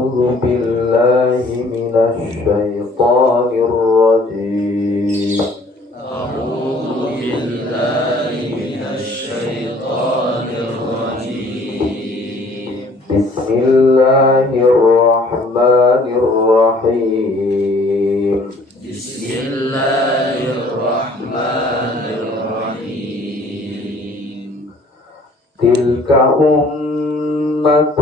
أعوذ بالله من الشيطان الرجيم أعوذ بالله من الشيطان الرجيم بسم الله الرحمن الرحيم بسم الله الرحمن الرحيم تلك أمة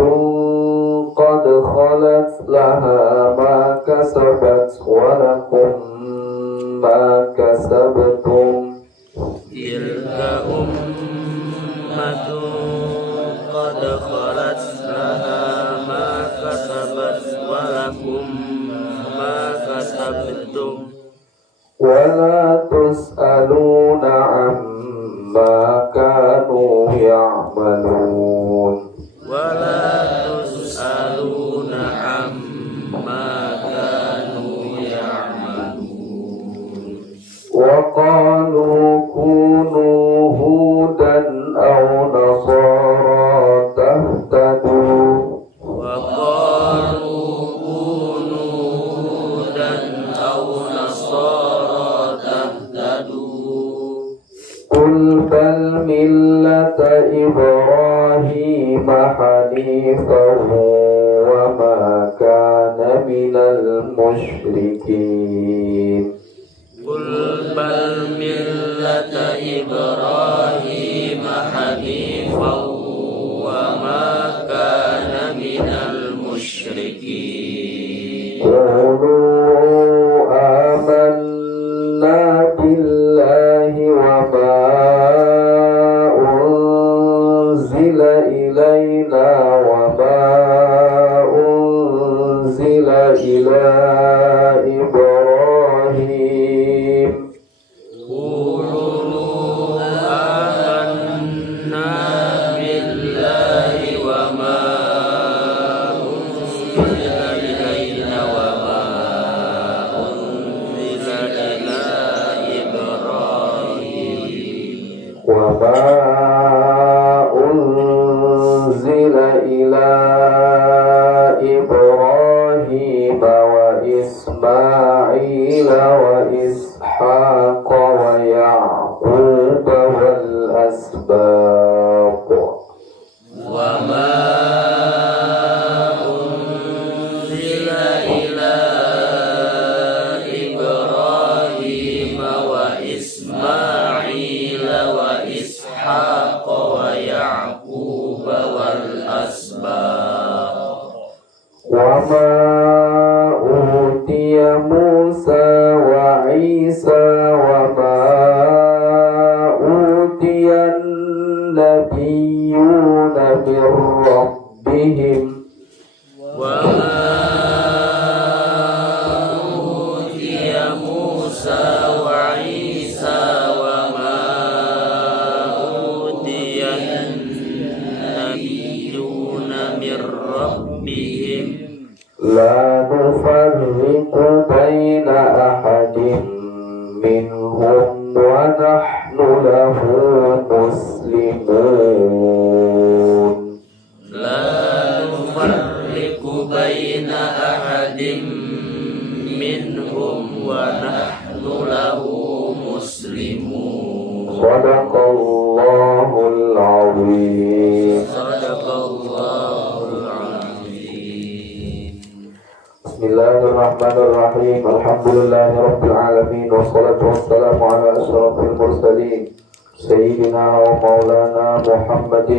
قد خلت لها ما كسبت ولكم ما كسبتم تلك أمة قد خلت لها ما كسبت ولكم ما كسبتم ولا تسألون عما كانوا يعملون ولا تسألون عما كانوا يعملون وقالوا كونوا هودا أو نصارى تهتدوا وقالوا كونوا هودا أو نصارى تهتدوا قل بل ملة إبراهيم حنيفا وما كان من المشركين قل بل ملة إبراهيم حنيفا وما كان من المشركين قولوا آمنا بالله وما أنزل إلينا وما أنزل إلى إبراهيم قولوا آمنا بالله وما أنزل إلينا وما أنزل إلى إبراهيم وما أنزل إلى إبراهيم وإسماعيل وإسحاق ويعقوب والأسباط وما أنزل إلى إبراهيم وإسماعيل وإسحاق ويعقوب والأسباط وما أوتي موسى وعيسى وما أوتي النبيون من ربهم وما أوتي موسى وعيسى وما أوتي النبيون من ربهم لا نفرق بين أحد منهم ونحن له مسلمون لا نفرق بين أحد منهم ونحن له مسلمون صدق الله العظيم صدق الله العظيم بسم الله الرحمن الرحيم الحمد لله رب العالمين والصلاة والسلام على أشرف المرسلين سيدنا ومولانا محمد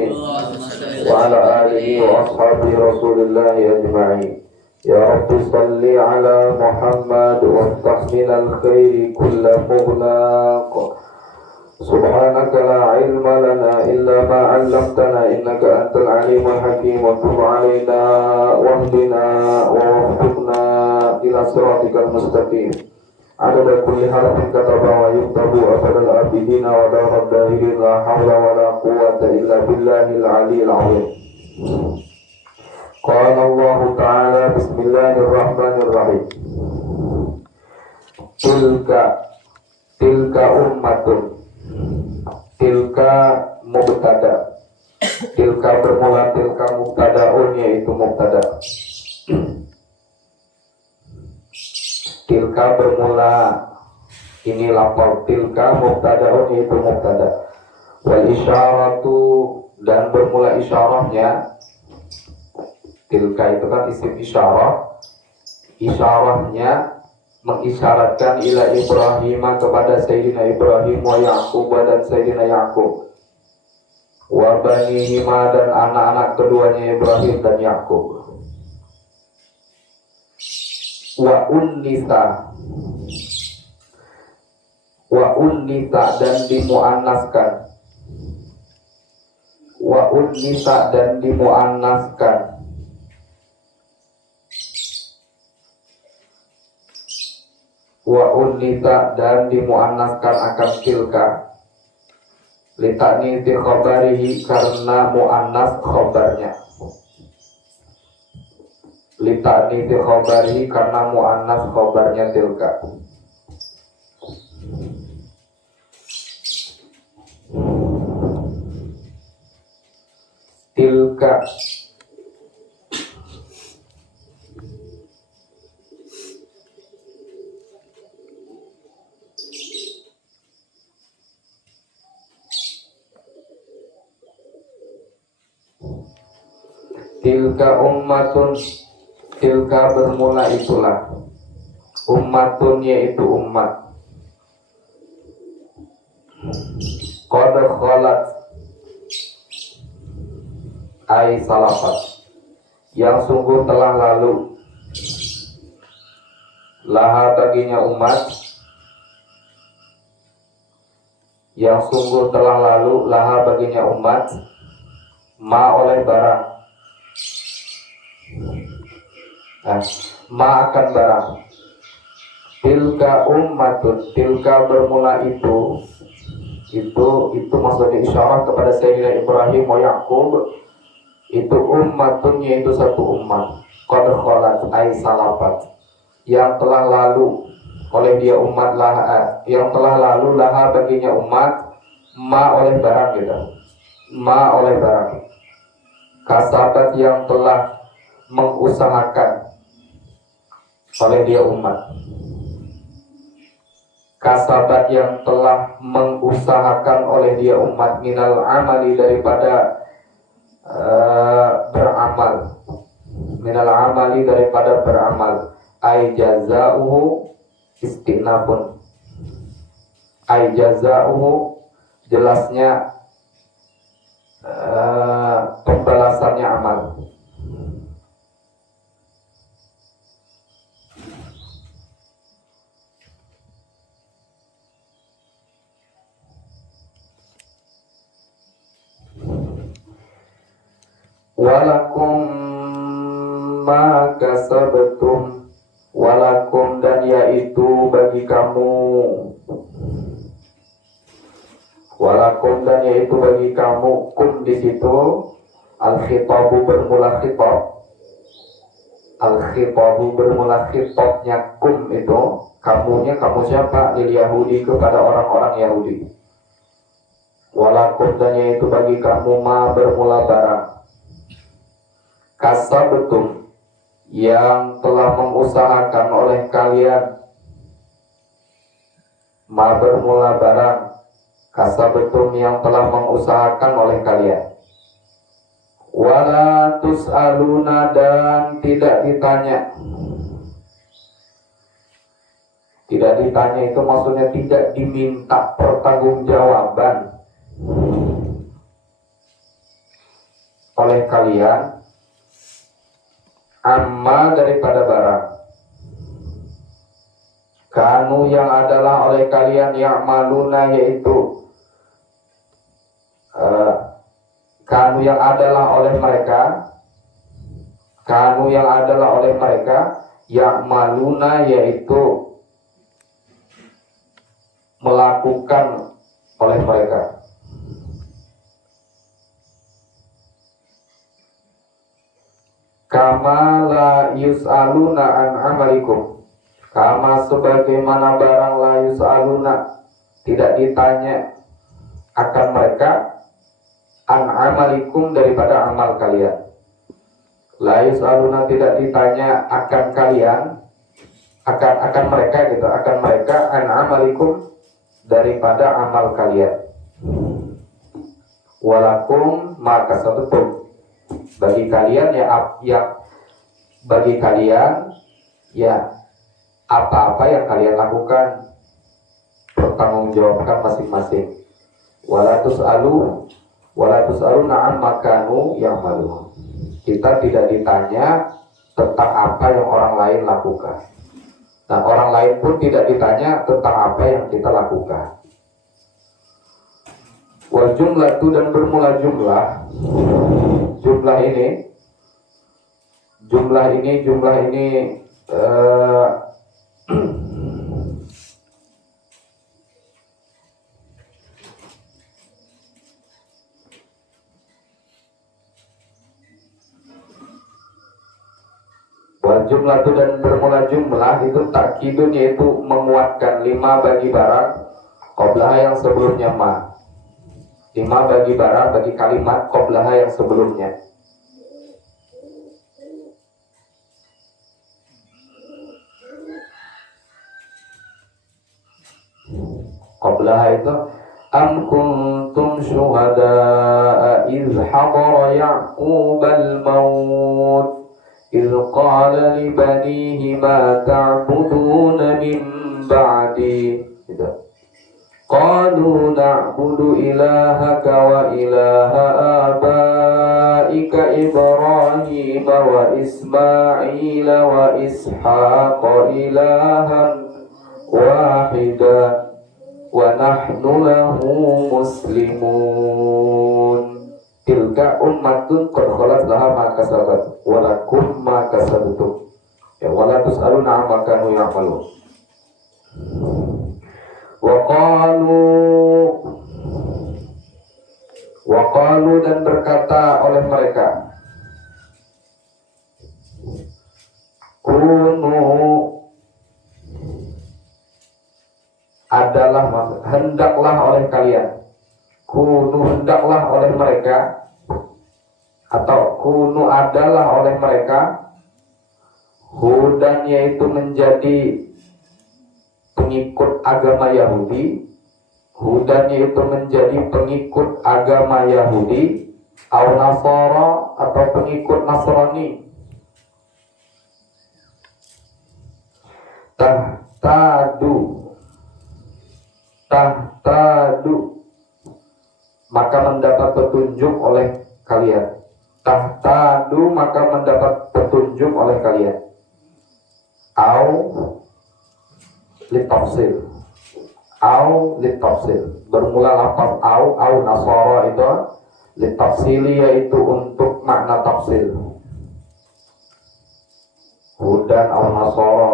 وعلى آله وأصحابه رسول الله أجمعين يا رب صل على محمد وافتح من الخير كل مغلاق سبحانك لا علم لنا إلا ما علمتنا إنك أنت العليم الحكيم وتب علينا واهدنا ووفقنا إلى صراطك المستقيم عدد كل حرف كتب ويكتب أبد الآبدين ودار الداهرين لا حول ولا قوة إلا بالله العلي العظيم قال الله تعالى بسم الله الرحمن الرحيم تلك أمة tilka mubtada. Tilka bermula tilka mubtadaun, yaitu mubtada. Tilka bermula, ini lafal tilka mubtada'un, itu mubtada. Wal isyaratu, dan bermula isyarahnya. Tilka itu kan isim isyarah. Isyarahnya mengisyaratkan ila Ibrahim, kepada Sayyidina Ibrahim, wa Ya'qub, dan Sayyidina Ya'qub, wa banihima, dan anak-anak keduanya Ibrahim dan Ya'qub. Wa unnisa, dan dimuannaskan. Wa unnisa, dan dimuannaskan. Wa unnisa, dan dimuannaskan akan tilka. Litakni di khobarihi, karena muannas khobarnya. Litakni di khobarihi, karena muannas khobarnya tilka. Tilka tilka ummatun, tilka bermula itulah. Ummatun yaitu umat. Qad khalat, ai salafat, yang sungguh telah lalu. Laha baginya umat, yang sungguh telah lalu. Laha baginya umat, ma oleh barang. Ma akan barang. Tilka ummatun, tilka bermula itu maksudnya isyarat kepada Sayyidina Ibrahim wa Ya'qub. Itu ummatun, yaitu satu umat. Qad khalat ay salafat, yang telah lalu oleh dia umat. Laha, yang telah lalu. Laha baginya umat, ma oleh barang gitu. Ma oleh barang. Kasabat, yang telah mengusahakan oleh dia umat. Kasabat, yang telah mengusahakan oleh dia umat. Minal amali, daripada beramal. Minal amali, daripada beramal. Ay jazauhu istinafun. Ay jazauhu, jelasnya pembalasannya amal. Walakum ma kasabtum, walakum, dan yaitu bagi kamu. Walakum, dan yaitu bagi kamu. Kum di situ al-khitabu bermula khitab. Al-khitabu bermula khitabnya kum itu. Kamunya, kamu siapa? Lil Yahudi, kepada orang-orang Yahudi. Walakum, dan yaitu bagi kamu. Ma bermula barang. Kasabtum, yang telah mengusahakan oleh kalian. Ma bermula barang. Kasabtum, yang telah mengusahakan oleh kalian. Wala tus'aluna, dan tidak ditanya. Tidak ditanya itu maksudnya tidak diminta pertanggungjawaban oleh kalian. Amma, daripada barang. Kanu, yang adalah oleh kalian. Ya'maluna, yaitu kanu, yang adalah oleh mereka. Kanu, yang adalah oleh mereka. Ya'maluna, yaitu melakukan oleh mereka. Kama la yus'aluna an amalikum, kama sebagaimana barang la yus'aluna, tidak ditanya akan mereka. An amalikum, daripada amal kalian. La yus'aluna, tidak ditanya akan kalian, akan mereka gitu, akan mereka an amalikum, daripada amal kalian. Walakum ma kasabtum, bagi kalian bagi kalian ya apa-apa yang kalian lakukan, pertanggungjawabkan masing-masing. Wala tus'aluna amma kanu ya'malun. Kita tidak ditanya tentang apa yang orang lain lakukan. Nah, orang lain pun tidak ditanya tentang apa yang kita lakukan. Wal jumlatu, dan bermula jumlah. Jumlah ini wal jumlatu, dan bermula jumlah itu takkidun, yaitu menguatkan 5 bagi barang qablaha yang sebelumnya ma. 5 bagi barang, bagi kalimat qablaha yang sebelumnya. Qablaha itu am kuntum syuhada'a idh hadara ya'qubal maut إذ قال لبنيه ما تعبدون من بعدي قالوا نعبد إلهك وإله آبائك إبراهيم وإسماعيل وإسحاق إلها واحدا ونحن له مسلمون tilka ummatun qad khalat laha ma kasabat wa lakum ma kasabtum ya wala tus'aluna amma kanu ya'malun. Wa qalu, dan berkata oleh mereka, hendaklah oleh kalian, hendaklah oleh mereka, atau kunu adalah oleh mereka, hudan, yaitu menjadi pengikut agama Yahudi, hudan yaitu menjadi pengikut agama Yahudi, au Nasara, atau pengikut Nasrani. Tahtadu, maka mendapat petunjuk oleh kalian. Tahtadu, maka mendapat petunjuk oleh kalian. Au litafsil, bermula lafaz au Nasara itu litafsili, yaitu untuk makna tafsil. Hudan au Nasara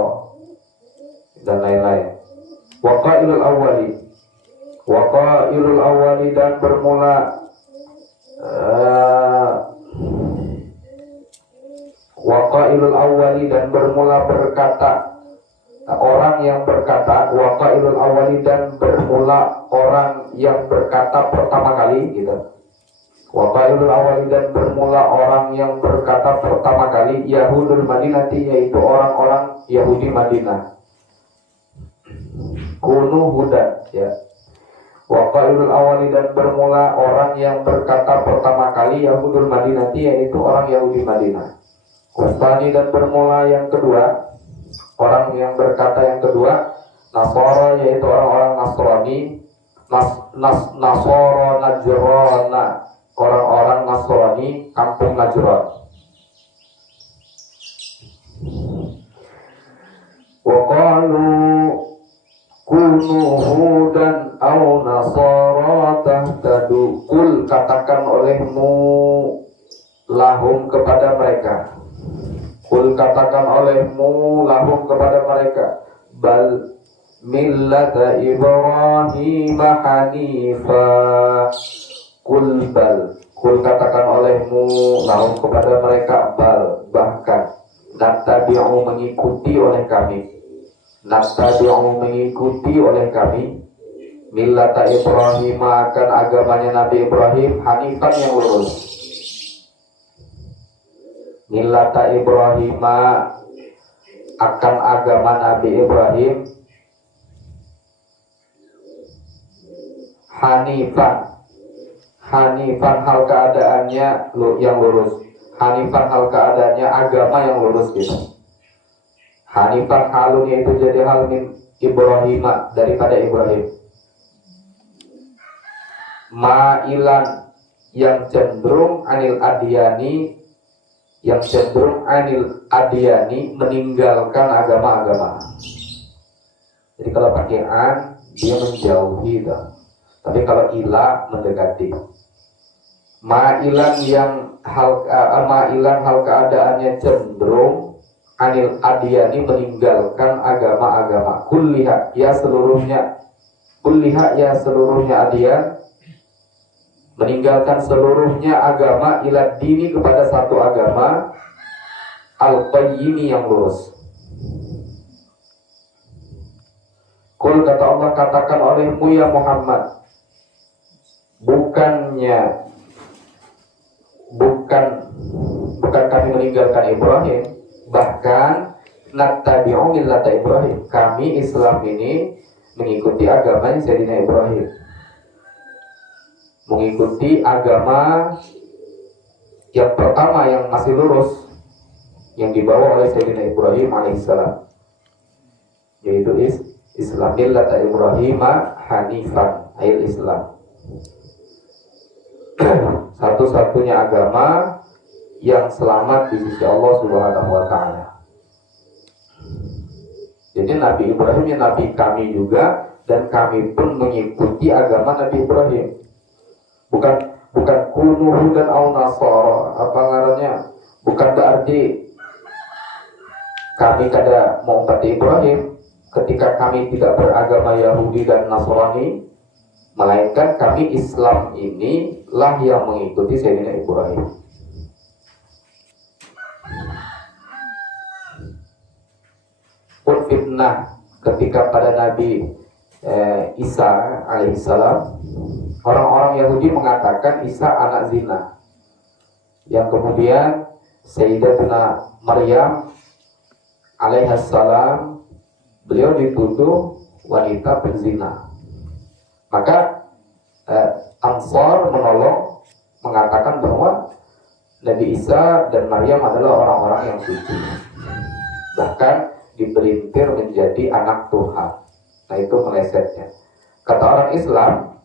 dan lain-lain. Waqailul awwali, dan bermula waqailul awwali, dan bermula berkata orang yang berkata, waqailul awwali, dan bermula orang yang berkata pertama kali gitu. Waqailul awwali, dan bermula orang yang berkata pertama kali, Yahudul Madinati, yaitu orang-orang Yahudi Madinah. Kunu hudan ya. Waqailul awwali, dan bermula orang yang berkata pertama kali, Yahudul Madinati, yaitu orang Yahudi Madinah. Wastani, dan bermula yang kedua, orang yang berkata yang kedua, Nasara, yaitu orang-orang Nasrani, Nasara Najrana, orang-orang Nasrani kampung Najran. Waqalu kunu hudan au Nasara tahtadu, kul, katakan olehmu lahum kepada mereka, kul, katakan olehmu lahum kepada mereka, bal millata Ibrahim hanifa, kul bal, kul, katakan olehmu lahum kepada mereka, bal, bahkan, nattabi'u, mengikuti oleh kami, nattabi'u, mengikuti oleh kami, millata Ibrahim, akan agamanya Nabi Ibrahim, hanifan, yang lurus. millata Ibrahim, akan agama Nabi Ibrahim, Hanifan hal keadaannya yang lurus. Hanifan hal keadaannya agama yang lurus gitu. Hanifan halun itu jadi hal min Ibrahim, daripada Ibrahim. Ma'ilan yang cenderung anil adiyani, meninggalkan agama-agama. Jadi kalau pakai an dia menjauhi dah. Tapi kalau ila mendekati. Ma'ilan hal keadaannya cenderung anil adiyani, meninggalkan agama-agama. Kulliha ya seluruhnya adiyan, meninggalkan seluruhnya agama, ila dini kepada satu agama, al-qayyimi yang lurus. Qul kata Allah, katakan olehmu ya Muhammad, bukan kami meninggalkan Ibrahim, bahkan nattabi'u millata Ibrahim, kami Islam ini mengikuti agamanya Sayyidina Ibrahim, mengikuti agama yang pertama yang masih lurus, yang dibawa oleh Sayyidina Ibrahim alaihissalam, yaitu Islam. Millata Ibrahim hanifan, ayat Islam, satu-satunya agama yang selamat di sisi Allah Subhanahu wa Ta'ala. Jadi Nabi Ibrahim ya Nabi kami juga, dan kami pun mengikuti agama Nabi Ibrahim. Bukan kunu hudan au nasara, apa ngarannya? Bukan berarti kami kada mau pada Ibrahim ketika kami tidak beragama Yahudi dan Nasrani, melainkan kami Islam ini lah yang mengikuti Sayyidina Ibrahim. Pun fitnah ketika pada Nabi Isa alaihissalam, orang-orang Yahudi mengatakan Isa anak zina, yang kemudian Sayyidatuna Maryam alaihissalam, beliau dituduh wanita berzina. Maka Ansar menolong, mengatakan bahwa Nabi Isa dan Maryam adalah orang-orang yang suci, bahkan diperintir menjadi anak Tuhan. Nah itu melesetnya. Kata orang Islam,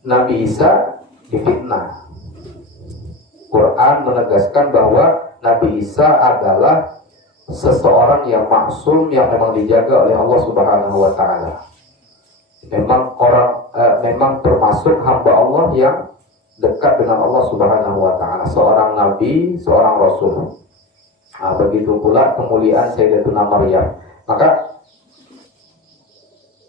Nabi Isa difitnah. Quran menegaskan bahwa Nabi Isa adalah seseorang yang maksum, yang memang dijaga oleh Allah Subhanahu wa Ta'ala. Memang termasuk hamba Allah yang dekat dengan Allah Subhanahu wa Ta'ala, seorang nabi, seorang rasul. Nah, begitu pula kemuliaan Sayyidatuna Maryam. Maka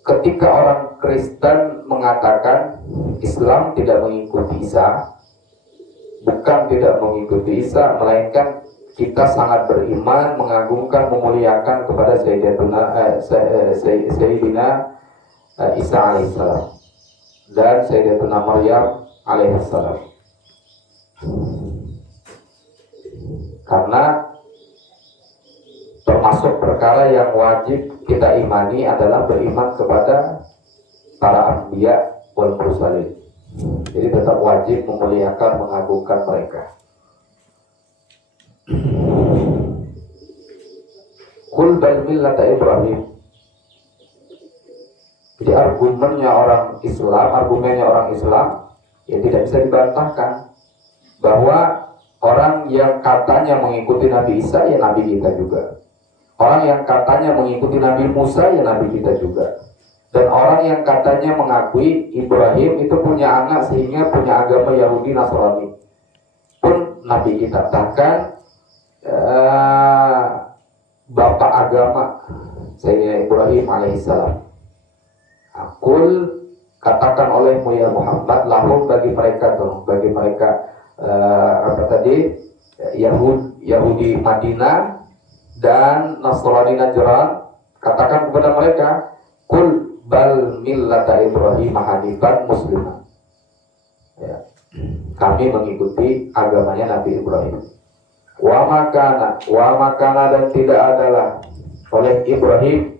ketika orang Kristen mengatakan Islam tidak mengikuti Isa, bukan tidak mengikuti Isa, melainkan kita sangat beriman, mengagungkan, memuliakan kepada Sayyidina Isa alaihissalam dan Sayyidatuna Maryam alaihissalam. Karena termasuk perkara yang wajib kita imani adalah beriman kepada para anbiya wal mursalin. Jadi tetap wajib memuliakan, mengagungkan mereka. Qul bal millata Ibrahim. Jadi argumennya orang Islam ya tidak bisa dibantahkan bahwa orang yang katanya mengikuti Nabi Isa ya Nabi kita juga. Orang yang katanya mengikuti Nabi Musa ya Nabi kita juga. Dan orang yang katanya mengakui Ibrahim itu punya anak sehingga punya agama Yahudi Nasrani pun Nabi kita. Bahkan bapak agama Sayyidina Ibrahim alaihissalam. Akul katakan olehmu ya Muhammad, lahum bagi mereka Yahudi Madinah dan Nasrani Najran, katakan kepada mereka, kul bal millata Ibrahim hanifan musliman. Ya. Kami mengikuti agamanya Nabi Ibrahim. Wa makana dan tidak adalah oleh Ibrahim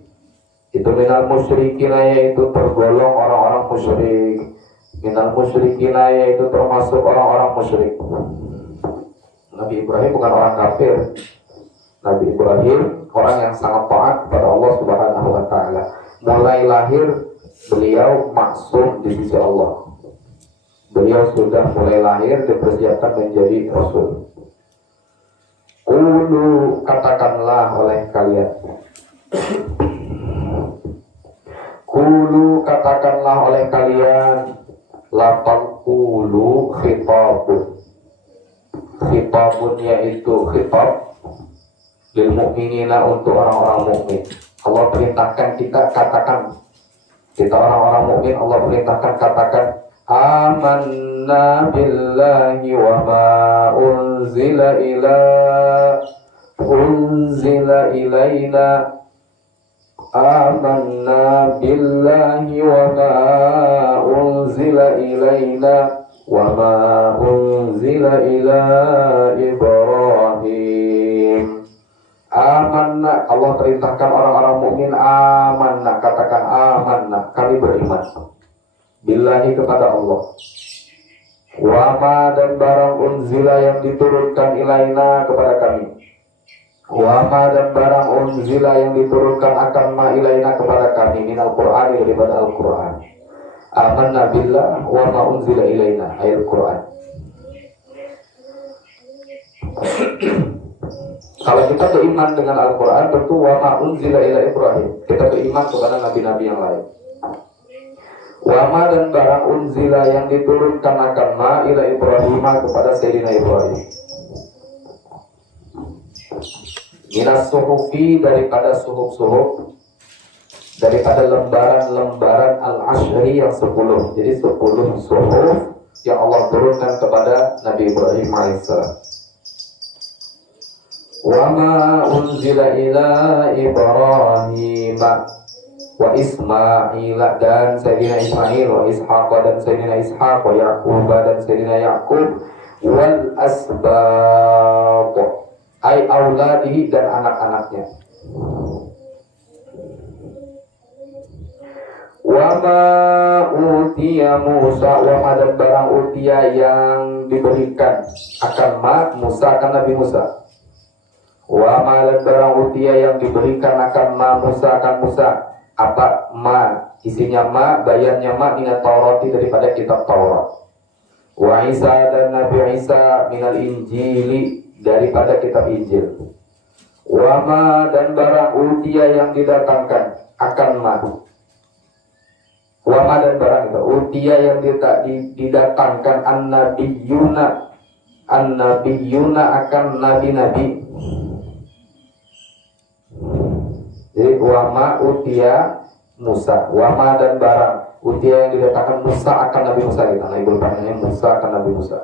itu minal musyrikin, yaitu tergolong orang-orang musyrik. Minal musyrikin, yaitu termasuk orang-orang musyrik. Nabi Ibrahim bukan orang kafir. Nabi Ibrahim orang yang sangat taat kepada Allah Subhanahu wa taala. Mulai lahir beliau maksum di sisi Allah. Beliau sudah mulai lahir dipersiapkan menjadi rasul. Qulu, katakanlah oleh kalian. Qulu, katakanlah oleh kalian. Lafal qulu khitabun. Khitabun yaitu khitab lil mu'minina, untuk orang-orang mukmin. Allah perintahkan kita katakan. Kita orang-orang mukmin, Allah perintahkan katakan amanna billahi wa ma unzila ilaina. Amanna billahi wa ma unzila ilaina wa ma unzila ila Ibrahim. Amanna, Allah perintahkan orang-orang mukmin amanna, katakan amanna, kami beriman billahi, kepada Allah. Wa ma, dan barang unzila yang diturunkan ilaina, kepada kami. Wa ma, dan barang unzila yang diturunkan akan ma ilaina, kepada kami, minal Qur'an, daripada Al-Qur'an. Amanna billah wa ma unzila ilaina, ayat Qur'an. Kalau kita beriman dengan Al-Quran, tentu wa ma unzila ila Ibrahim, kita beriman kepada nabi-nabi yang lain. Wa ma, dan barang unzila yang diturunkan akan ma ila Ibrahim, kepada Sayyidina Ibrahim. Minas suhufi, daripada suhuf-suhuf, daripada lembaran-lembaran al-ashri yang 10. Jadi 10 suhuf yang Allah turunkan kepada Nabi Ibrahim alaihissalam. Wa ma unzila ila Ibrahim wa Ismail, dan Sayyidina Ismail, wa Ishaq, dan Sayyidina Ishaq, wa Yaqub, dan Sayyidina Yaqub, wal asbaq, ay auladihi, dan anak-anaknya. Wa ma utiya Musa, wa ma, dan barang utiya yang diberikan akan ma Musa, akan Nabi Musa. Wa ma, dan barang utia yang diberikan akan ma Musa, akan Musa. Apa ma? Isinya ma, bayannya ma, minat Taurati, daripada kitab Taurat. Wa Isa, dan Nabi Isa, minal Injili, daripada kitab Injil. Wa ma, dan barang utia yang didatangkan akan ma. Wa ma, dan barang itu utia yang didatangkan an-nabiyuna akan nabi-nabi. Jadi wama utia Musa, wama, dan barang utia yang didatangkan Musa akan Nabi Musa, kita ibu panggilnya Musa akan Nabi Musa.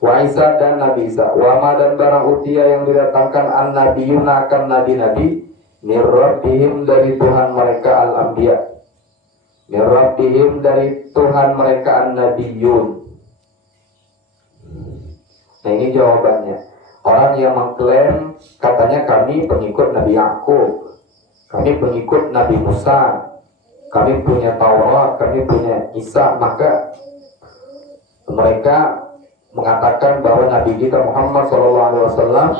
Wa Isa, dan Nabi Isa. Wama, dan barang utia yang didatangkan an-nabiyuna akan nabi-nabi, mir rabbihim, dari Tuhan mereka, al-anbiya. Mir rabbihim, dari Tuhan mereka, an-nabiyun. Nah, ini jawabannya. Orang yang mengklaim katanya kami pengikut Nabi Yakub, kami pengikut Nabi Musa, kami punya Taurat, kami punya Isa, maka mereka mengatakan bahwa Nabi kita Muhammad SAW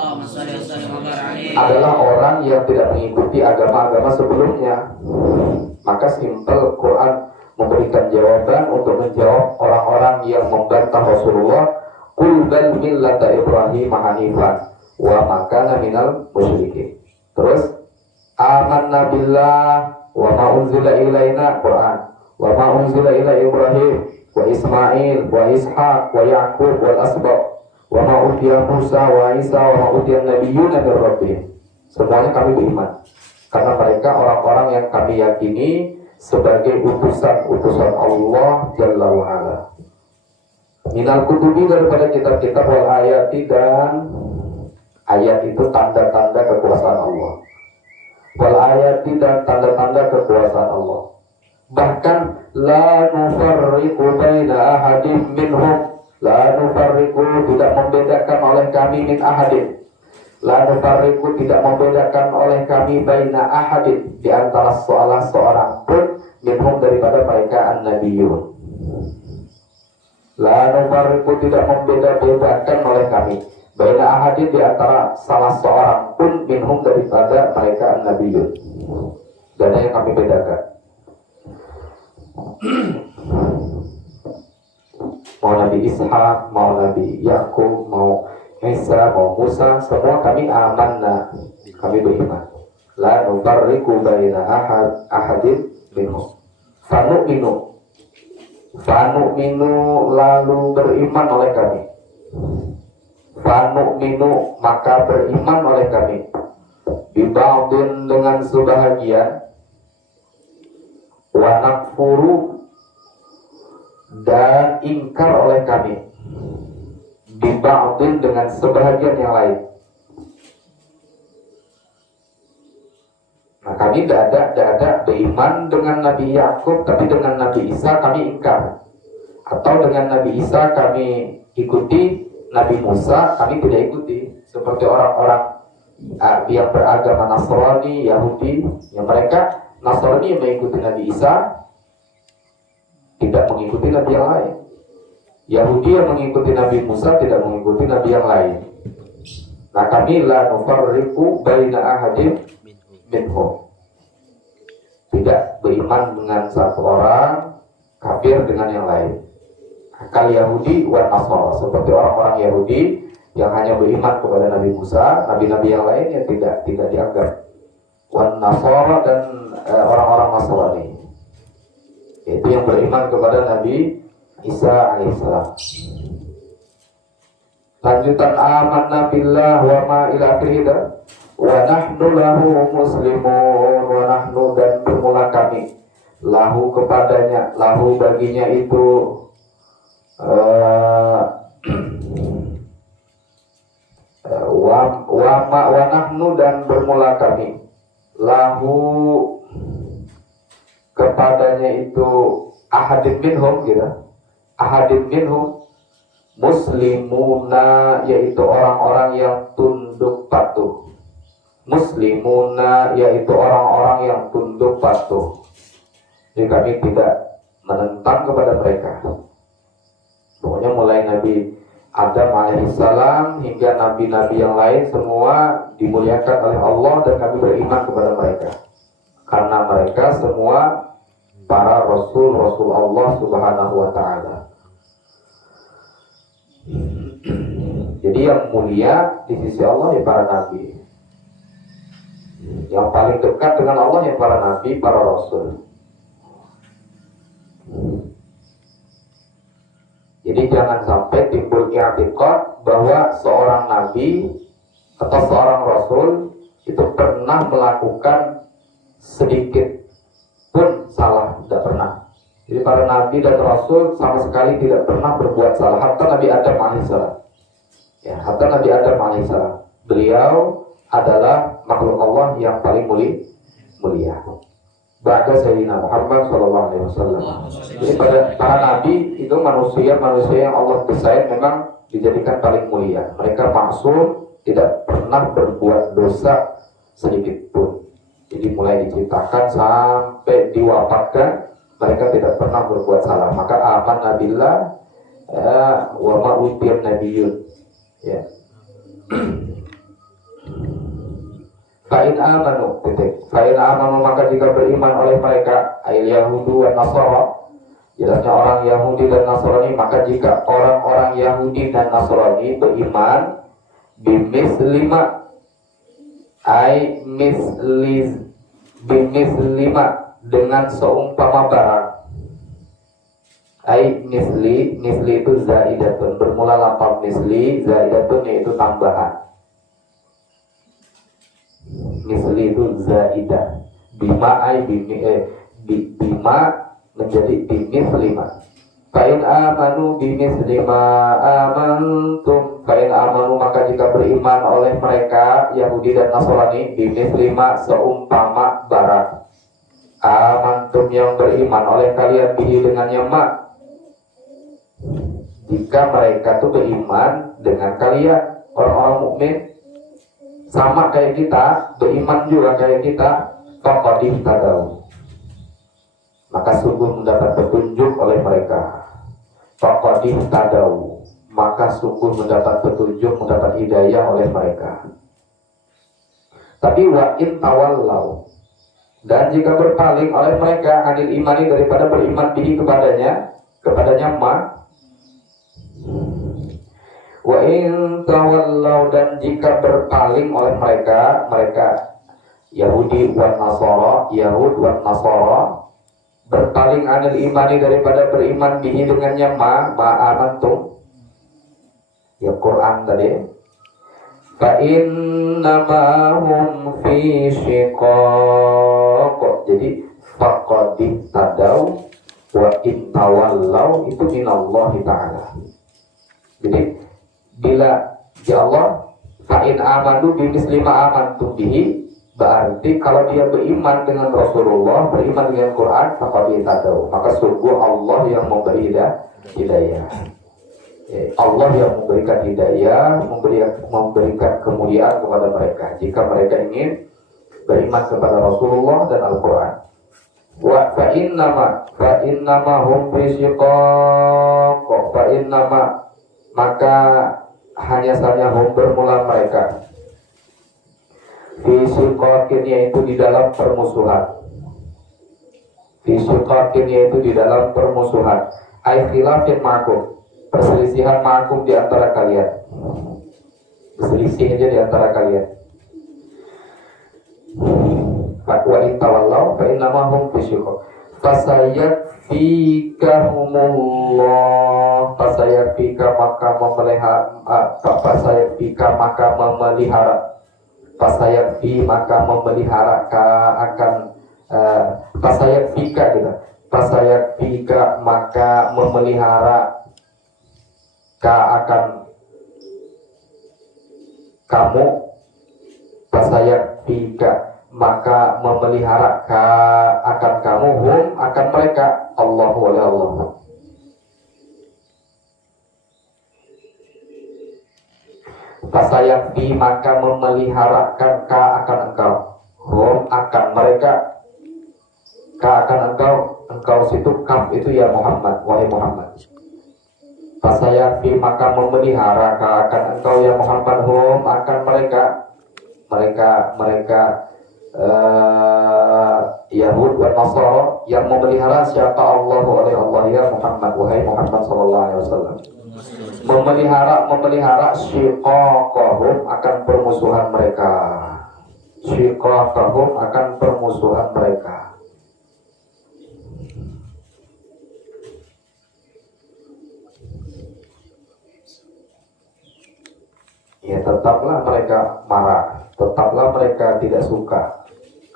adalah orang yang tidak mengikuti agama-agama sebelumnya. Maka simpel, Quran memberikan jawaban untuk menjawab orang-orang yang membantah Rasulullah. Qul bal millata Ibrahim hanifan wa ma kana minal musyrikin. Terus amanna billah wa ma unzila ilaina, Quran, wa ma unzila ila Ibrahim wa Ismail wa Ishaq wa Yaqub wal asbaq wa ma utiya Musa wa Isa wa ma utiya nabiyyuna min rabbihim. Semuanya kami beriman karena mereka orang-orang yang kami yakini sebagai utusan-utusan Allah Jalla wa Ala. Minal kutubi, daripada kitab-kitab, wal ayati, dan ayat itu tanda-tanda kekuasaan Allah. Wal ayati, dan tanda-tanda kekuasaan Allah. Bahkan la nufarriqu baina ahadin minhum, la nufarriqu, tidak membedakan oleh kami, min ahadin, La nufarriqu tidak membedakan oleh kami baina ahadin di antara salah seorang pun minhum daripada mereka an-nabiyyun. La nufarriqu tidak membeda-bedakan oleh kami baina ahadin di antara salah seorang pun minhum daripada mereka an-nabiyyun. Dan yang kami bedakan. Mau Nabi Ishak, mau Nabi Yakub, mau Isa, mau Musa, semua kami amanna, kami beriman. La nufarriqu baina ahadin minhum. Fanu'minu lalu beriman oleh kami. Fanu'minu maka beriman oleh kami. Biba'din dengan sebahagian. Wa nakfuru dan ingkar oleh kami. Biba'din dengan sebahagian yang lain. Nah, kami tidak ada beriman dengan Nabi Yakub, tapi dengan Nabi Isa kami ingkar. Atau dengan Nabi Isa kami ikuti, Nabi Musa kami tidak ikuti. Seperti orang-orang yang beragama Nasrani, Yahudi, yang mereka Nasrani yang mengikuti Nabi Isa, tidak mengikuti Nabi yang lain. Yahudi yang mengikuti Nabi Musa tidak mengikuti Nabi yang lain. Nah, kami la nufarriqu baina ahadin minhum. Tidak beriman dengan satu orang, kafir dengan yang lain. Akal Yahudi wa Nasara, seperti orang-orang Yahudi yang hanya beriman kepada Nabi Musa, nabi-nabi yang lain yang tidak dianggap. Wa Nasara dan orang-orang Nasrani. Itu yang beriman kepada Nabi Isa alaihissalam. Lanjutan amanna billah wa ma ila akhirih wa nahnu lahu muslimun wa nahnu dan bermula kami lahu kepadanya, lahu baginya itu wa nahnu dan bermula kami lahu kepadanya itu ahadin minhum gitu. Ahadin minhum muslimuna yaitu orang-orang yang tunduk patuh. Muslimuna yaitu orang-orang yang tunduk patuh. Jadi kami tidak menentang kepada mereka. Pokoknya mulai Nabi Adam alaihissalam hingga nabi-nabi yang lain semua dimuliakan oleh Allah dan kami beriman kepada mereka. Karena mereka semua para Rasul Allah subhanahu wa ta'ala. Jadi yang mulia di sisi Allah ya para nabi. Yang paling dekat dengan Allah ya para nabi, para rasul. Jadi jangan sampai timbul i'tiqad bahwa seorang nabi atau seorang rasul itu pernah melakukan sedikit pun salah, tidak pernah. Jadi para nabi dan rasul sama sekali tidak pernah berbuat salah. Hatta Nabi Adam alaihissalam. Ya, hatta Nabi Adam alaihissalam. Beliau adalah makhluk Allah yang paling mulia. Ba'da Sayyidina Muhammad sallallahu alaihi wasallam. Jadi para nabi itu manusia yang Allah desain memang dijadikan paling mulia. Mereka maksum, tidak pernah berbuat dosa sedikit pun. Jadi mulai diciptakan sampai diwafatkan mereka tidak pernah berbuat salah. Maka amanna billah wa ma utiyat nabiyyun. Ya. Fa'in amanu maka jika beriman oleh mereka ayil Yahudu wa Nasara, jelasnya orang Yahudi dan Nasrani, maka jika orang-orang Yahudi dan Nasrani beriman bimislima ay bimislima dengan seumpama barang. Ay misli itu zaidatun, bermula lafaz misli, zaidatun yaitu tambahan. Misli itu zaidah. Bima ay bima menjadi bimislima. Fa'in amanu bimislima amantum. Fa'in amanu maka jika beriman oleh mereka Yahudi dan Nasrani bimislima seumpama barang. Amantum yang beriman oleh kalian bihi dengan mak. Jika mereka itu beriman dengan kalian orang-orang mukmin, sama kayak kita, beriman juga kayak kita, faqad ihtadaw, maka sungguh mendapat petunjuk oleh mereka. Faqad ihtadaw, maka sungguh mendapat petunjuk, mendapat hidayah oleh mereka. Tapi wa in tawallaw, dan jika berpaling oleh mereka anil imani, daripada beriman bihi kepadanya ma. Wa in tawallaw, dan jika berpaling oleh mereka Yahudi wan Nasara, Yahud wan Nasara, berpaling anil imani, daripada beriman bihi dengannya ma amantum, ya Quran tadi. Fa innama hum fi shiqaq, jadi faqad tadaw wa in tawallaw itu minallahi ta'ala. Jadi bila ya Allah fa in amanu bi misli ma amantu bihi, berarti kalau dia beriman dengan Rasulullah, beriman dengan Quran, faqad tadaw, maka sungguh Allah yang memberi hidayah. Allah yang memberikan hidayah, memberikan kemuliaan kepada mereka jika mereka ingin beriman kepada Rasulullah dan Al-Quran. Wa fa innama hum fi shiqaq, fa innama, maka hanya saja hum bermula mereka fi shiqaqin, yaitu di dalam permusuhan. Fi shiqaqin, yaitu di dalam permusuhan. Ai khilafin ma'kum, perselisihan ma'kum di antara kalian, berselisih aja di antara kalian. Wa in tawallaw fa innama hum fi shiqaq fasayakfikahumullah, fasayakfika maka memelihara, fasayakfi maka memelihara akan fasayakfika gitu, fasayakfika maka memelihara akan kamu, fasayakfika maka memelihara akan kamu, hum akan mereka, Allahu oleh Allah. Fasayakfi maka memeliharakan akan engkau, hum akan mereka, akan engkau situ kaf itu ya Muhammad, wahai Muhammad. Fasayakfi maka memelihara akan engkau ya Muhammad, hum akan mereka Yahud dan Nasara, yang memelihara siapa? Allah oleh Allah ya Muhammad, wahai Muhammad sallallahu alaihi wasallam. Memelihara syiqaqahum akan permusuhan mereka, syiqaqahum akan permusuhan mereka. Ya tetaplah mereka marah, tetaplah mereka tidak suka,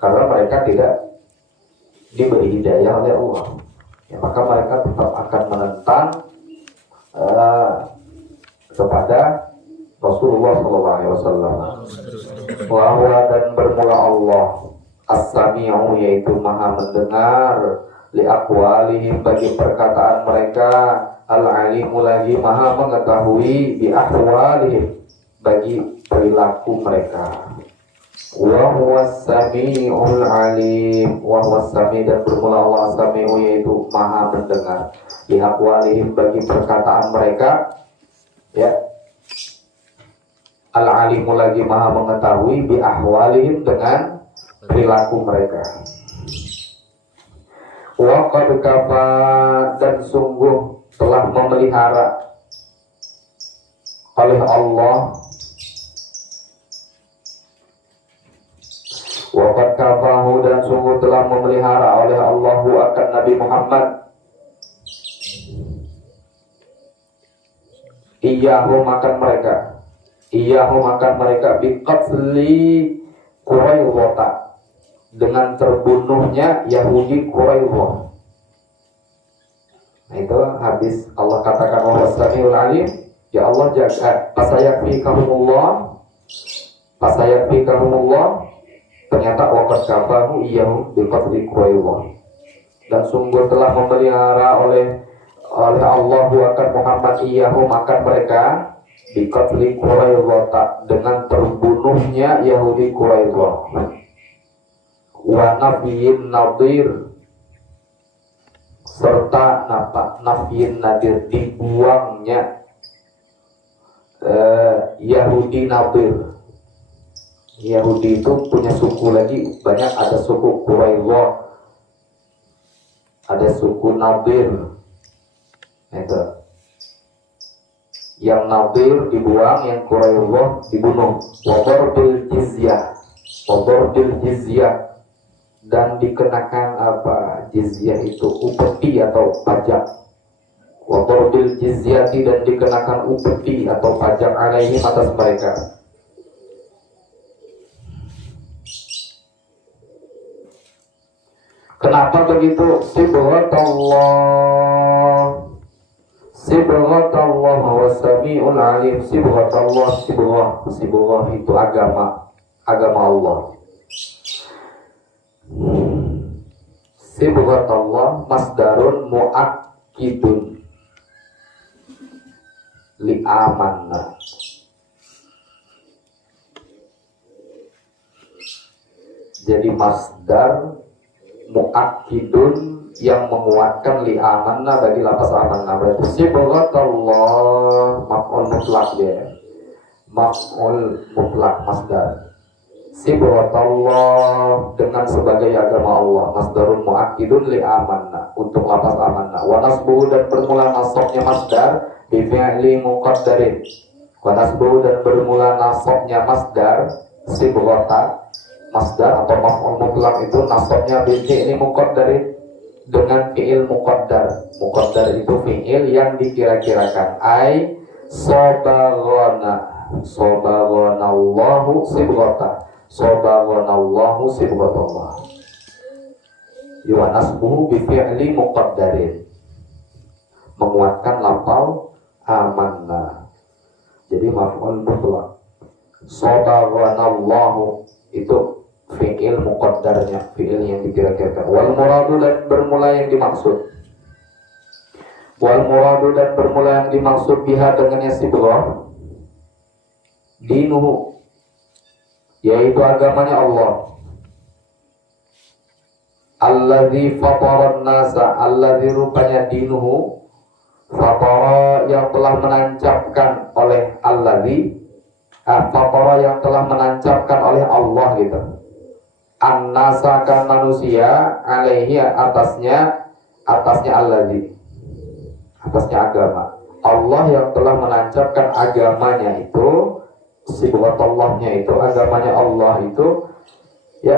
karena mereka tidak diberi hidayah oleh Allah. Ya, maka mereka tetap akan menentang kepada Rasulullah SAW. Bahwa dan bermula Allah As-Sami'u, yaitu maha mendengar, li aqwalihim bagi perkataan mereka, Al-Alimu lagi maha mengetahui, bi ahwalihim bagi perilaku mereka. Wa huwas sami'ul alim, wa huwas sami, dan bermula Allah Sami'u, yaitu maha mendengar, li aqwalihim bagi perkataan mereka, ya. Al-alimu lagi maha mengetahui, bi ahwalihim dengan perilaku mereka. Wa qad kafa, dan sungguh telah memelihara oleh Allah, wa qad kafahu, dan sungguh telah memelihara oleh Allah akan Nabi Muhammad, iyahum akan mereka biqatli Quraidah, dengan terbunuhnya Yahudi Quraidah. Nah itu habis Allah katakan wa Samiul Alim, ya Allah jaga, fasayakfikahumullah, ternyata waqad kafahu iyahum biqatli Quraidah, dan sungguh telah memelihara oleh Allah akan Muhammad iyahum akan mereka Biqatli Quraidah, dengan terbunuhnya Yahudi Quraidah. Wa nafyin nadir, serta nafyin nadir, dibuangnya Yahudi Nadir. Yahudi itu punya suku lagi banyak, ada suku Quraidah, ada suku Nadir. Itu yang Nadir dibuang, yang Quraidah dibunuh. Wadarbil jizyah, wadarbil jizyah, dan dikenakan jizyah itu upeti atau pajak. Wadarbil jizyati, dan dikenakan upeti atau pajak alaihim atas mereka. Kenapa begitu? Sibghatullah wa sami'ul alim. Sibghatullah, sibghah itu agama Allah. Sibghatullah masdarun muakkidun li amanna. Jadi masdar muakkidun yang menguatkan li amanna bagi lafaz amanna. Berarti sibghatullah maf'ul mutlak ya. Maf'ul mutlak masdar. Sibghatullah dengan sebagai agama Allah, masdarun muakkidun li amanna, untuk lafaz amanna. Wa nasbuhu, dan bermula nasabnya masdar bi fi'li muqaddarin. Wa nasbuhu, dan bermula nasabnya masdar sibghata, masdar atau maf'ul mutlak itu nasabnya bi fi'li muqaddarin, dengan fi'il muqaddar. Muqaddar itu fi'il yang dikira-kirakan. Ai sobaghana Allahu sibghata, sobaghonallahu sibghatullah. Wa nasbuhu bi fi'li muqaddarin, menguatkan lafal amanna. Jadi maf'ul mutlak. Sobaghonallahu itu fi'il muqaddarnya, fi'il yang dikira-kirakan. Wal muradu, dan bermula yang dimaksud. Wal muradu, dan bermula yang dimaksud biha dengannya sibghah, dinuhu, yaitu agamanya Allah. Alladzi fataran nasa, alladzi rupanya dinuhu, fatara yang telah menancapkan oleh alladzi, fatara yang telah menancapkan oleh Allah gitu. An-nasa kan manusia, alaihi atasnya alladzi, atasnya agama. Allah yang telah menancapkan agamanya itu, sibghatallahnya itu, agamanya Allah itu ya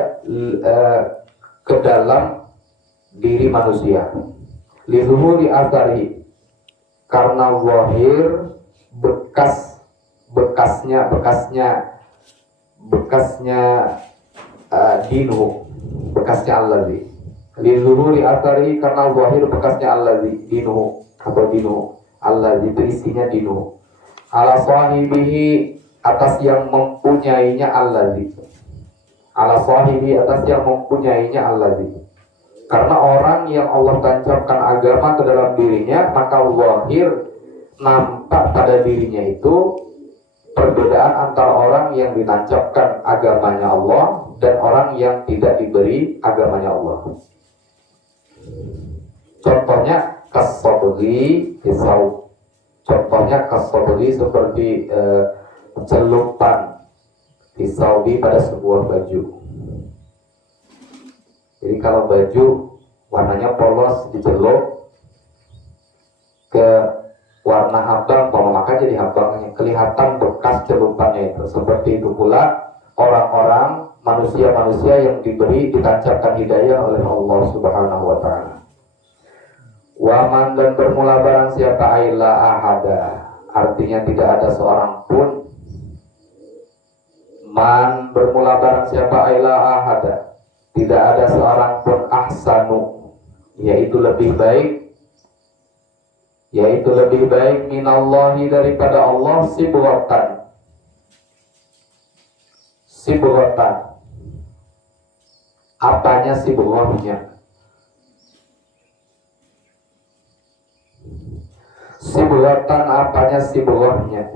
ke dalam diri manusia. Lizuhuri athari, karena zahir bekasnya dinu, bekasnya alladzi. Lizuhuri athari, karena zahir bekasnya alladzi, dinu atau dinu alladzi itu isinya dinu. Ala sahibihi, atas yang mempunyainya alladzi. Ala sahibi, atas yang mempunyainya alladzi. Karena orang yang Allah tancapkan agama ke dalam dirinya, maka zahir nampak pada dirinya itu perbedaan antara orang yang ditancapkan agamanya Allah dan orang yang tidak diberi agamanya Allah. Contohnya kasabri kisau. Contohnya kasabri seperti celupan pisaubi pada sebuah baju. Jadi kalau baju warnanya polos dicelup ke warna abang, maka jadi abangnya kelihatan bekas celupannya itu. Seperti itu pula orang-orang manusia-manusia yang ditancapkan hidayah oleh Allah Subhanahu wa taala. Waman, dan bermula barang siapa aila ahada, artinya tidak ada seorang pun. Man, bermula barang siapa aila ahada, tidak ada seorang pun. Ahsanu, yaitu lebih baik, minallahi, daripada Allah, sibghatan. Apanya sibghahnya? Sibghatan, apanya sibghahnya?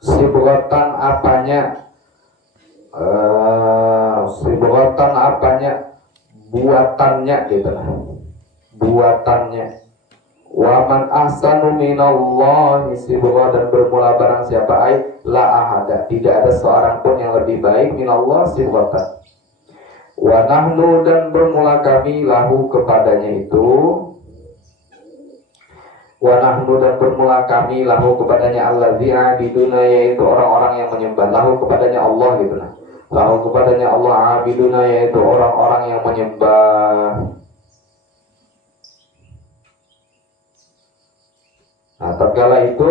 Sibghatan apanya? Sibghatan apanya? Buatannya gitu lah. Buatannya. Wa man ahsanu minallahi sibghah, dan bermula barang siapa la ahada, tidak ada seorang pun yang lebih baik minallah sibghatan. Wa nahnu, dan bermula kami lahu kepadanya itu. Wa nahnu, dan bermula kami lahu kepadanya alladzi abiduna, yaitu orang-orang yang menyembah lahu kepadanya Allah gitu nah. Lahu kepadanya Allah abiduna, yaitu orang-orang yang menyembah. Nah, tatkala itu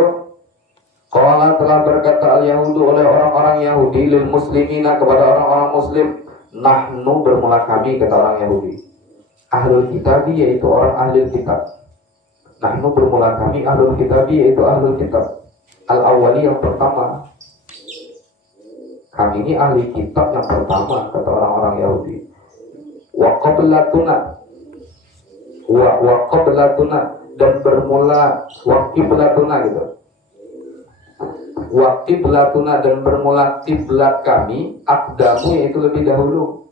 qala telah berkata al-yahudu oleh orang-orang Yahudi lil muslimina kepada orang-orang muslim, nahnu bermula kami, kata orang Yahudi, ahlul kitab yaitu orang ahlul kitab. Nahnu bermula kami ahlul kitab yaitu ahlul kitab. Al-awwali yang pertama. Kami ini ahli kitab yang pertama, kata orang-orang Yahudi. Wa qablatuna. Wa qablatuna, dan bermula waqiblatuna gitu. Waqiblatuna, dan bermula kiblat kami, aqdamu yaitu lebih dahulu.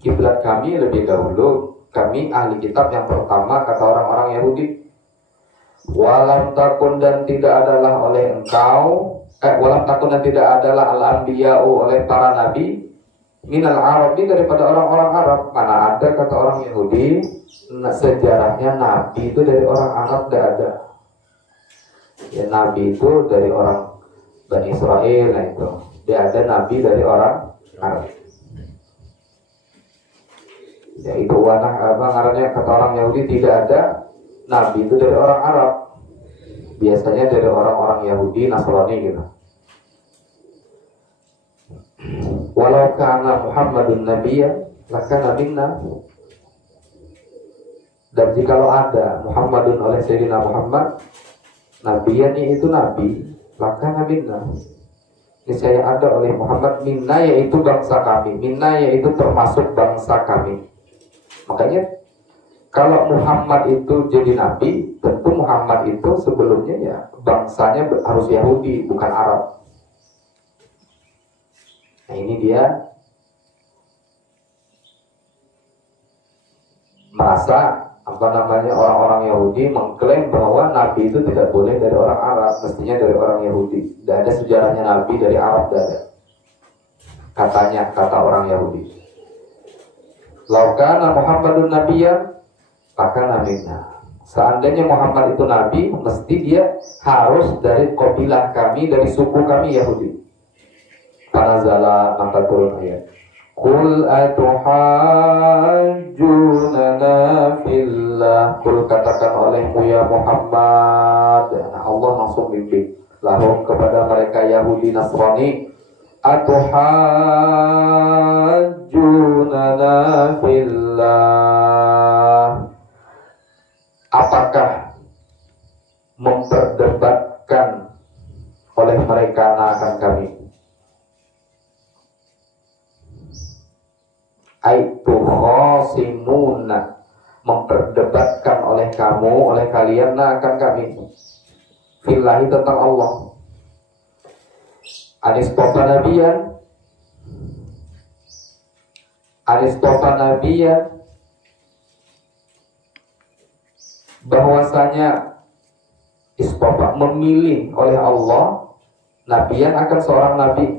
Kiblat kami lebih dahulu. Kami ahli kitab yang pertama, kata orang-orang Yahudi. Walam takun, dan tidak adalah oleh engkau, walam takun, dan tidak adalah al-anbiya'u oleh para nabi, minal Arabi, daripada orang-orang Arab. Mana ada, kata orang Yahudi, sejarahnya nabi itu dari orang Arab, tidak ada. Ya, nabi itu dari orang Bani Israel, nah itu. Dia ada nabi dari orang Arab. Ya itu ngaranya, kata orang Yahudi, tidak ada nabi itu dari orang Arab. Biasanya dari orang-orang Yahudi, Nasrani gitu. Walau kana Muhammadun nabiyyan lakana minna. Dan jikalau ada Muhammadun oleh Sayyidina Muhammad, nabiyyan itu nabi, lakana minna, niscaya ada oleh Muhammad, minna yaitu bangsa kami, minna yaitu termasuk bangsa kami. Makanya kalau Muhammad itu jadi nabi, tentu Muhammad itu sebelumnya ya bangsanya harus Yahudi, bukan Arab. Nah ini dia merasa orang-orang Yahudi mengklaim bahwa nabi itu tidak boleh dari orang Arab, mestinya dari orang Yahudi. Tidak ada sejarahnya nabi dari Arab, tidak ada. Katanya, kata orang Yahudi. Laukana Muhammadun nabiyyan maka nabinya. Seandainya Muhammad itu nabi, mesti dia harus dari kabilah kami, dari suku kami Yahudi. Panazala, maka turun ayat. Qul atuhajjunana fillah. Qul, katakan olehmu ya Muhammad. Nah, Allah langsung bimbing lahum kepada mereka Yahudi Nasrani. Atuhajjunana fillah. Apakah memperdebatkan oleh mereka akan kami? Aitu khosimuna, memperdebatkan oleh kamu, oleh kalian akan kami, fillahi, tentang Allah. Anistofa nabiyan, bahwasanya istofa memilih oleh Allah nabiyan akan seorang nabi,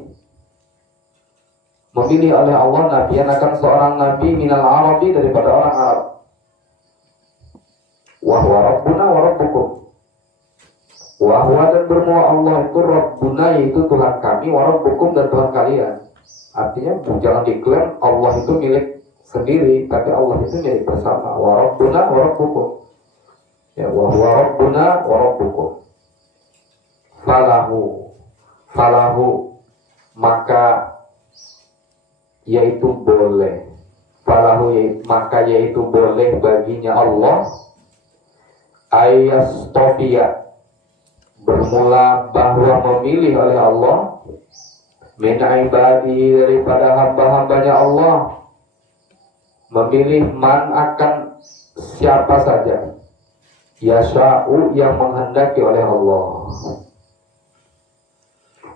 memilih oleh Allah nabiyan akan seorang nabi minal Arabi, daripada orang Arab. Wahwa Rabbuna wa Rabbukum. Wahwa, dan bermula Allah itu Rabbuna, yaitu Tuhan kami, wa Rabbukum, dan Tuhan kalian. Artinya jangan diklaim Allah itu milik sendiri, tapi Allah itu milik bersama. Wa Rabbuna wa Rabbukum. Ya, wahwa Rabbuna wa Rabbukum. Falahu, maka yaitu boleh, falahu, maka yaitu boleh baginya Allah, ayastofiya, bermula bahwa memilih oleh Allah, min ibadihi, daripada hamba-hambanya Allah, memilih man akan siapa saja, yasha'u, yang menghendaki oleh Allah.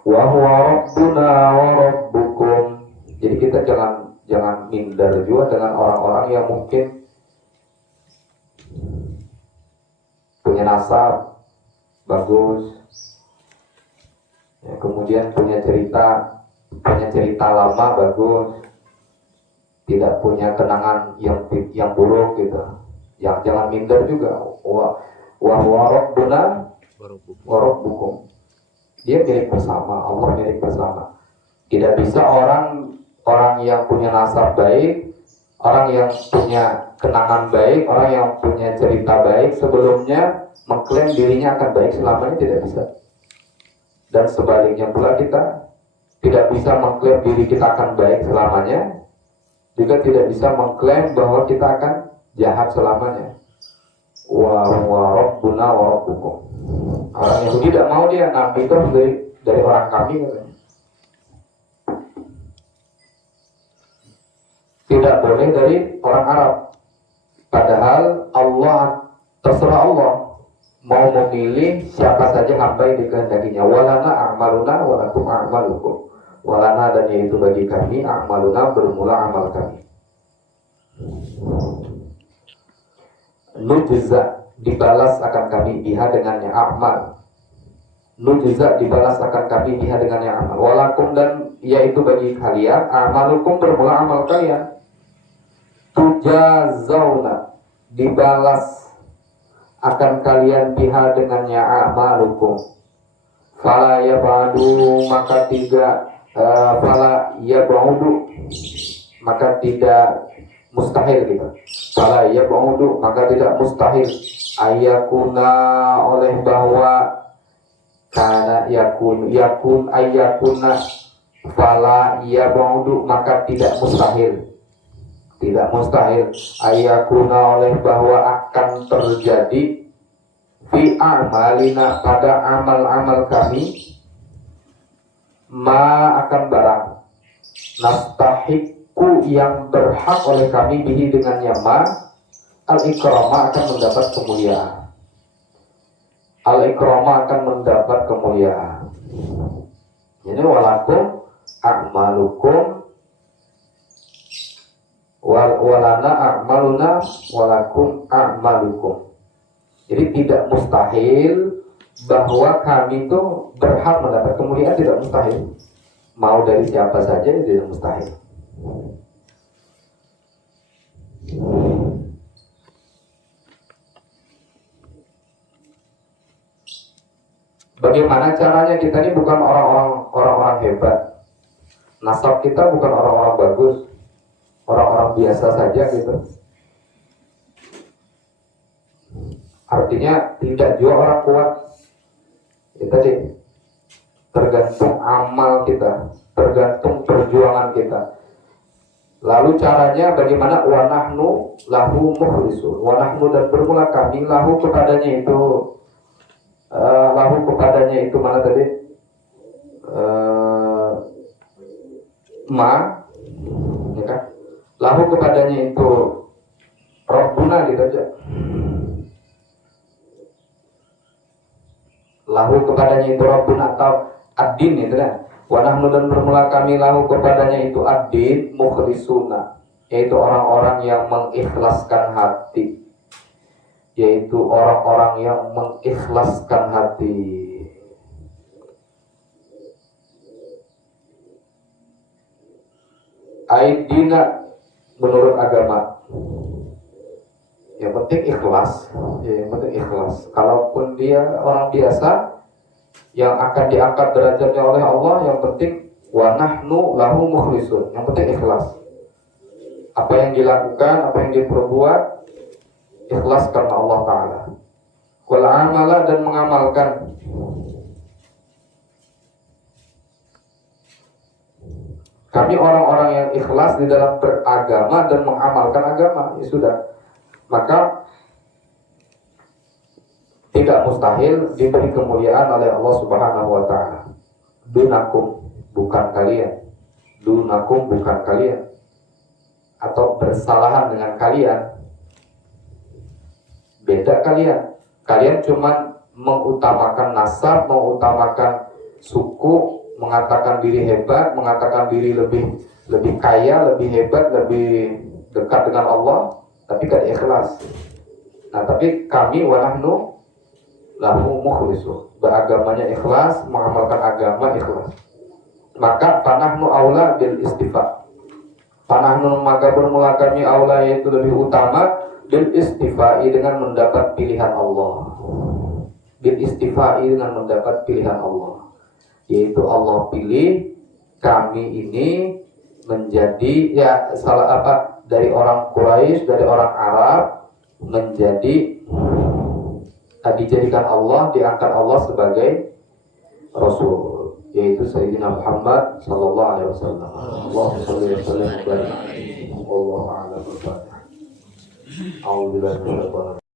Wa huwa rabbuna wa rabbukum. Jadi kita jangan minder juga dengan orang-orang yang mungkin punya nasab bagus, ya, kemudian punya cerita lama bagus, tidak punya kenangan yang buruk gitu. Yang jangan minder juga. Wa huwa rabbuna wa rabbukum. Dia milik bersama, Allah milik bersama. Tidak bisa orang yang punya nasab baik, orang yang punya kenangan baik, orang yang punya cerita baik sebelumnya mengklaim dirinya akan baik selamanya, tidak bisa. Dan sebaliknya pula kita tidak bisa mengklaim diri kita akan baik selamanya, juga tidak bisa mengklaim bahwa kita akan jahat selamanya. Wa rabbuna wa rabbukum. Orang Yahudi tidak mau, dia nabi itu dari orang kami katanya. Tidak boleh dari orang Arab. Padahal Allah, terserah Allah mau memilih siapa saja hamba yang dikehendakinya. Walana a'maluna walakum a'malukum. Walana, dan yaitu bagi kami, a'maluna bermula amal kami. Nujza, dibalas akan kami biha dengannya amal. Nujza, dibalas akan kami biha dengannya amal. Walakum, dan yaitu bagi kalian, amalukum bermula amal kalian. Tujazawna, dibalas akan kalian biha dengannya amalukum. Fala yabadu, maka tidak fala yabaudu, maka tidak mustahil gitu. Fala yabaudu, maka tidak mustahil ayakuna, oleh bahwa karena yakun ayakuna, fala yabaudu, maka tidak mustahil ayakuna, oleh bahwa akan terjadi fi amalina, pada amal-amal kami, ma akan barang nastahiku, yang berhak oleh kami bihi dengannya ma, al-ikrama, akan mendapat kemuliaan. Al-ikrama akan mendapat kemuliaan. Ini walakum a'malukum walana a'maluna walakum a'malukum. Jadi tidak mustahil bahwa kami itu berhak mendapat kemuliaan, tidak mustahil. Mau dari siapa saja tidak mustahil. Bagaimana caranya? Kita ini bukan orang-orang hebat. Nasab kita bukan orang-orang bagus, orang-orang biasa saja gitu. Artinya tidak juga orang kuat. Itu tadi, tergantung amal kita, tergantung perjuangan kita. Lalu caranya bagaimana? Wa nahnu lahu mukhlisun. Wa nahnu, dan bermula kami lahu kepadanya itu mana tadi? Ma, ya kan? Lahu kepadanya itu Rabbuna gitu aja. Lahu kepadanya itu Rabbuna atau ad-din itu kan. Wa nahnu, dan bermula kami lahu kepadanya itu ad-din mukhlisuna, yaitu orang-orang yang mengikhlaskan hati. Yaitu orang-orang yang mengikhlaskan hati. Aidina, menurut agama, yang penting ikhlas, yang penting ikhlas. Kalaupun dia orang biasa yang akan diangkat derajatnya oleh Allah, yang penting wa nahnu lahu mukhlisun, yang penting ikhlas. Apa yang dilakukan, apa yang diperbuat, ikhlas karena Allah Ta'ala. Wal amala, dan mengamalkan. Kami orang-orang yang ikhlas di dalam beragama dan mengamalkan agama, ya sudah. Maka tidak mustahil diberi kemuliaan oleh Allah Subhanahu wa Ta'ala. Dunakum, bukan kalian. Dunakum, bukan kalian. Atau bersalahan dengan kalian. Beda kalian. Kalian cuma mengutamakan nasab, mengutamakan suku, mengatakan diri hebat, mengatakan diri lebih kaya, lebih hebat, lebih dekat dengan Allah, tapi kan ikhlas. Nah, tapi kami wa nahnu lahu mukhlisun, beragamanya ikhlas, mengamalkan agama ikhlas. Maka panahnu aula bil istifa. Panahnu maka bermula kami aula, yaitu lebih utama bil istifai, dengan mendapat pilihan Allah. Bil istifai, dengan mendapat pilihan Allah, yaitu Allah pilih kami ini menjadi dari orang Quraisy, dari orang Arab, menjadi dijadikan Allah, diangkat Allah sebagai Rasul, yaitu Sayyidina Muhammad sallallahu alaihi wasallam. Allahumma shalli wa sallim wa barik alaihi. Wallahu a'lam. A'udzu billahi minasyaitonir rajim.